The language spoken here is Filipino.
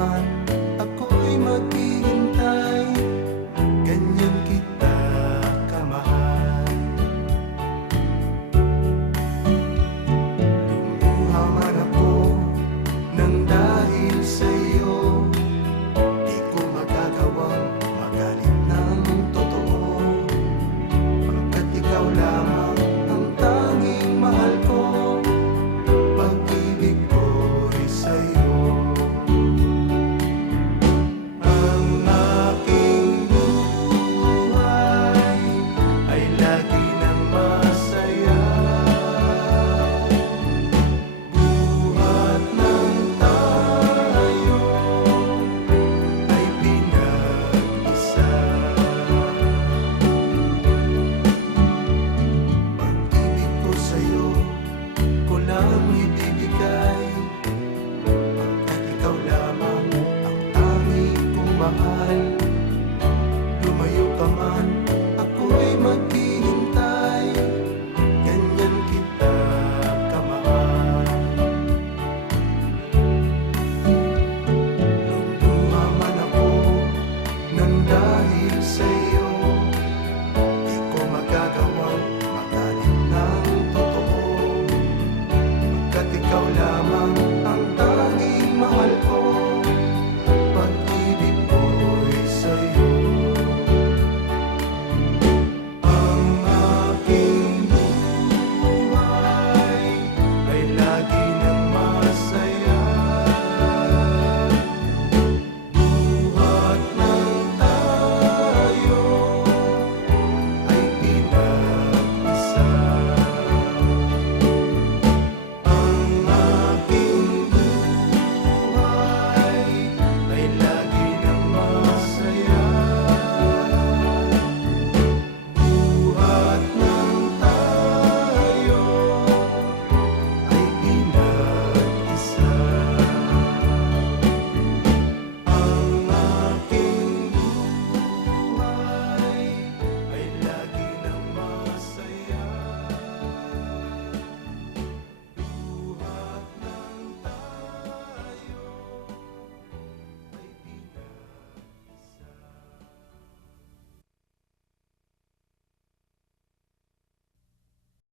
kailanman ako'y maghihintay, ganyan kita kamahal. Lumuha man ako nang dahil sa'yo, di ko magagawang magalit ng totoo, pagkat ikaw lamang ang tanging mahal ko. Pag-ibig ko'y sa'yo. Ang aking buhay ay lagi nang masaya, buhat ng tayo ay pinag-isa. Pag-ibig ko sa'yo ko lang ibibigay, pagkat ikaw lamang ang tanging kong mahal.